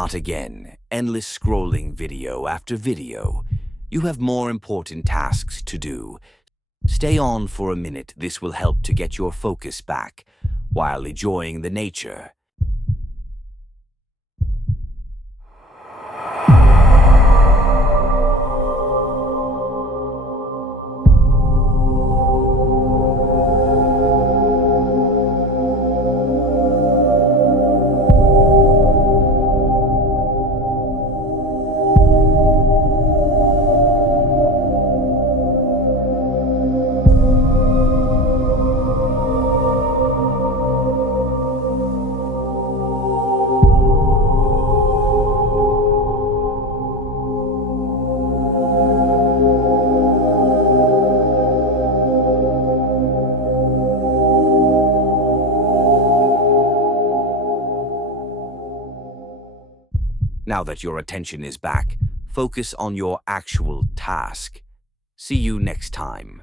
Not again. Endless scrolling video after video. You have more important tasks to do. Stay on for a minute. This will help to get your focus back while enjoying the nature. Now that your attention is back, focus on your actual task. See you next time.